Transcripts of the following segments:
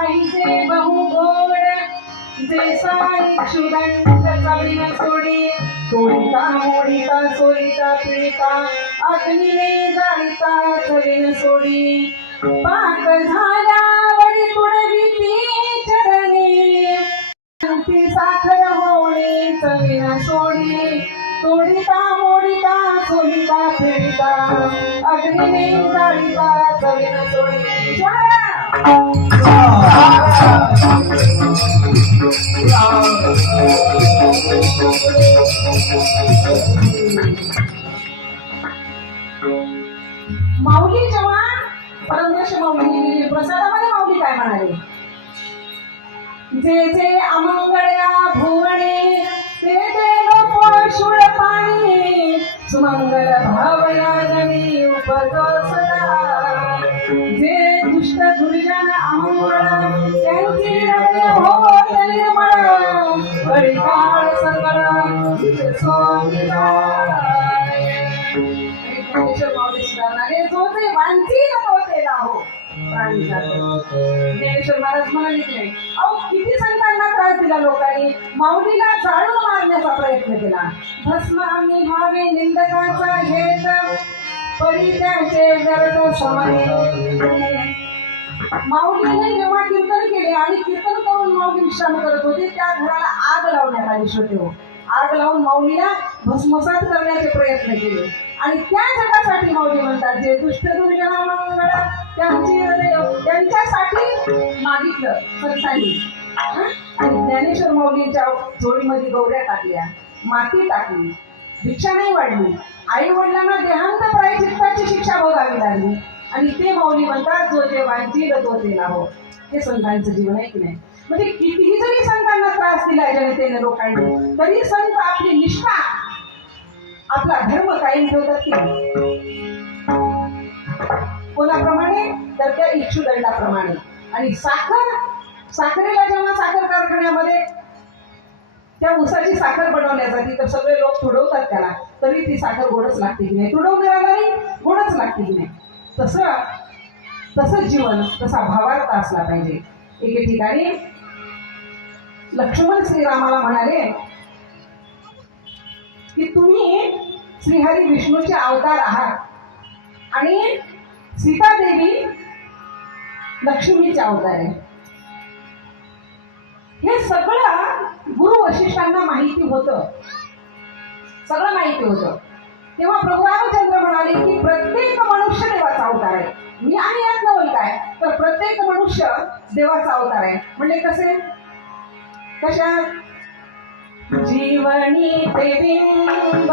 पाहिजे बहुगोड जे सारी क्षुदंड चालीन सोडी. तोडिता मोडिता सोडिता अग्निने अग्नीने जाळीता न सोडी. पाक झाल्यावर तुडवी ती चरणी. साखर होणे चवीन सोडी. तोडिता मोडिता सोडिता फेडिता अग्निने जाळीता चवीन सोडी. माऊली जेव्हा परमदर्श माऊली प्रसादामध्ये माऊली काय म्हणाले? जे जे अमंगळ्या भुवणे ते ते लोक शुळ पाणी सुमंगल भावया जनी उपजसला जे दुष्ट दुर्जन अमंगळ त्यांची रडे हो परिकाळ सकळ ज्ञानेश्वर राहो ज्ञानेश्वर महाराज म्हणाले की अहो किती संतांना त्रास दिला लोकांनी. माऊलीला जाळून मारण्याचा प्रयत्न केला. भस्म आम्ही व्हावे निंदकाचा घेत. परी त्याचे गरज समय माऊलीने जेव्हा कीर्तन केले आणि कीर्तन करून माऊली विश्राम करत होते. त्या घराला आग लावण्यात आली श्रोते हो. आग लावून माऊलीला भस्मसात करण्याचे प्रयत्न केले. आणि त्या जगासाठी माऊली म्हणतात जे दुष्ट दुर्जन मंगळ त्यांची त्यांच्यासाठी मागितलं. संतांनी आणि ज्ञानेश्वर माऊलींच्या जोडीमध्ये गौऱ्या टाकल्या माती टाकली भिक्षा नाही वाढली. आई वडिलांना देहांत प्रायचित्ताची शिक्षा भोगावी लागली. आणि ते माऊली म्हणतात जो जे वांचील तो ते लाभो हो. हे. संतांचं जीवन आहे की नाही? म्हणजे कितीही जरी संतांना त्रास दिला जनतेने लोकांनी तरी संत आपली निष्ठा आपला धर्म कायम ठेवतात की कोणाप्रमाणे? तर त्या इच्छुदंडाप्रमाणे. आणि साखर साखरेला जेव्हा साखर कारखान्यामध्ये त्या ऊसाची साखर बनवण्यासाठी तर सगळे लोक तुडवतात त्याला तरी ती साखर गोडच लागते की नाही? तुडवणारा नाही गोडच लागते की नाही? तसं तसं जीवन तसा भावार्थ असला पाहिजे. एके ठिकाणी लक्ष्मण श्रीरामाला म्हणाले की तुम्ही श्रीहरी विष्णूचे अवतार आहात आणि सीतादेवी लक्ष्मीचे अवतार आहे हे सगळं गुरु वशिष्ठांना माहिती होतं. सगळं माहिती होतं. तेव्हा प्रभू रामचंद्र म्हणाले की प्रत्येक मी आणि यात नवल काय तर प्रत्येक मनुष्य देवाचा अवतार आहे. म्हणजे कसे? कशा जीवनी ते बिंब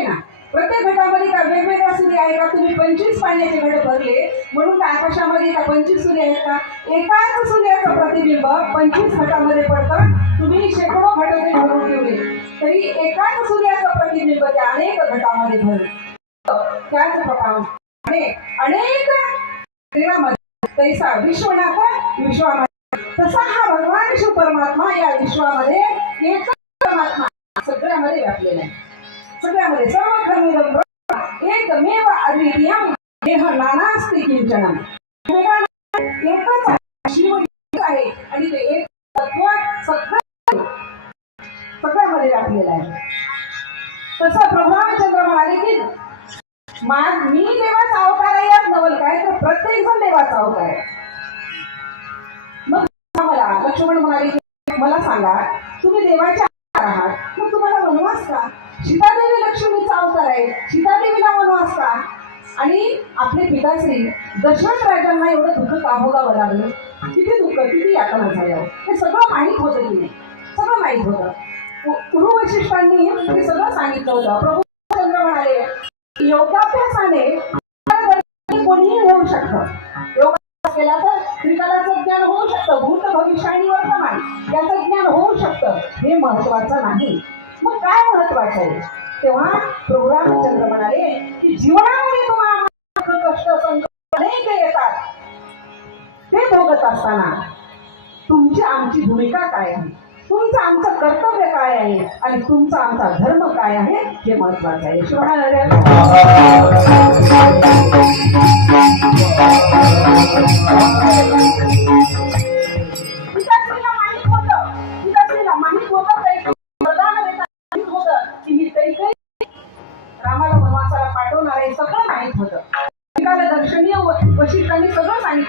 आहे ना? प्रत्येक घटामध्ये का वेगवेगळा सूर्य आहे का? तुम्ही पंचवीस पाण्याचे घट भरले म्हणून त्या आकाशामध्ये का पंचवीस सूर्य आहेत का? एकाच सूर्याचं प्रतिबिंब पंचवीस घटामध्ये पडतं. तुम्ही शेकडो घट जरी भरून ठेवले. तरी एकाच सूर्याचं प्रतिबिंब त्या अनेक घटामध्ये भरलं. त्याच प्रकारे अनेक शरीरामध्ये तैसा विश्वनाथ विश्वामध्ये. तसा हा भगवान शिव परमात्मा या विश्वामध्ये एकच परमात्मा सगळ्यामध्ये व्यापलेला आहे. सगळ्यामध्ये सर्व एकमेव अद्वितीय देह नानास्ती किंचन एकच शिव आहे. आणि ते एक तत्व सगळं सगळ्यामध्ये व्यापलेलं आहे. तसं प्रभू रामचंद्र म्हणाले की मा- मी देवाचा अवतार आहे यात नवल काय? तर प्रत्येक जण देवाचा अवतार आहे. मग मला लक्ष्मण म्हणाले मला सांगा तुम्ही देवाच्या आहात मग तुम्हाला वनवास का? सीतादेवी लक्ष्मीचा अवतार आहे. सीतादेवीला वनवास का? आणि आपले पिताश्री दशरथ राजांना एवढं दुःख का भोगावं लागलं? किती दुःख किती यातना झाल्या? हे सगळं माहीत होतं की नाही सगळं माहीत होतं. गुरु वशिष्ठांनी हे सगळं सांगितलं होतं. प्रभू चंद्र म्हणाले योगाभ्यासाने कोणीही होऊ शकतं. योगाभ्यास केला तर भूत भविष्य आणि वर्तमान याचं ज्ञान होऊ शकतं हे महत्वाचं नाही. मग काय महत्वाचं आहे? तेव्हा प्रोग्राम चंद्र म्हणाले की जीवनामध्ये तुम्हाला कष्ट संकट अनेक येतात. ते भोगत असताना तुमची आमची भूमिका काय आहे? तुमचं आमचं कर्तव्य काय आहे? आणि तुमचा आमचा धर्म काय आहे? हे महत्वाचं आहे.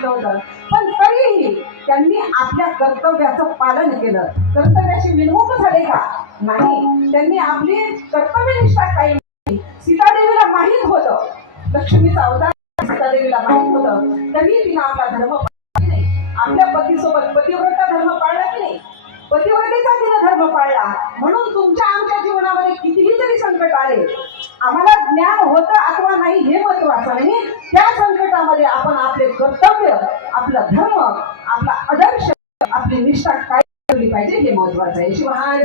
सगळं सांगितलं होतं पण तरीही त्यांनी आपल्या कर्तव्याचं पालन केलं. कर्तव्याची विनमुख झाले का? नाही. त्यांनी आपली कर्तव्यनिष्ठा काही सीतादेवीला माहीत होतं. लक्ष्मीचा अवतार सीतादेवीला माहीत होतं. तरी तिनं आपला धर्म पाळला नाही? आपल्या पतीसोबत पतिव्रता धर्म पाळला की नाही? पतिव्रतेचा तिनं धर्म पाळला. म्हणून तुमच्या आमच्या जीवनामध्ये कितीही जरी संकट आले. आम्हाला ज्ञान होतं अथवा नाही हे महत्वाचं नाही त्या संकट संकटामध्ये आपण आपले कर्तव्य आपला धर्म आपला आदर्श आपली निष्ठा काय ठेवली पाहिजे हे महत्वाचं आहे. शिवाय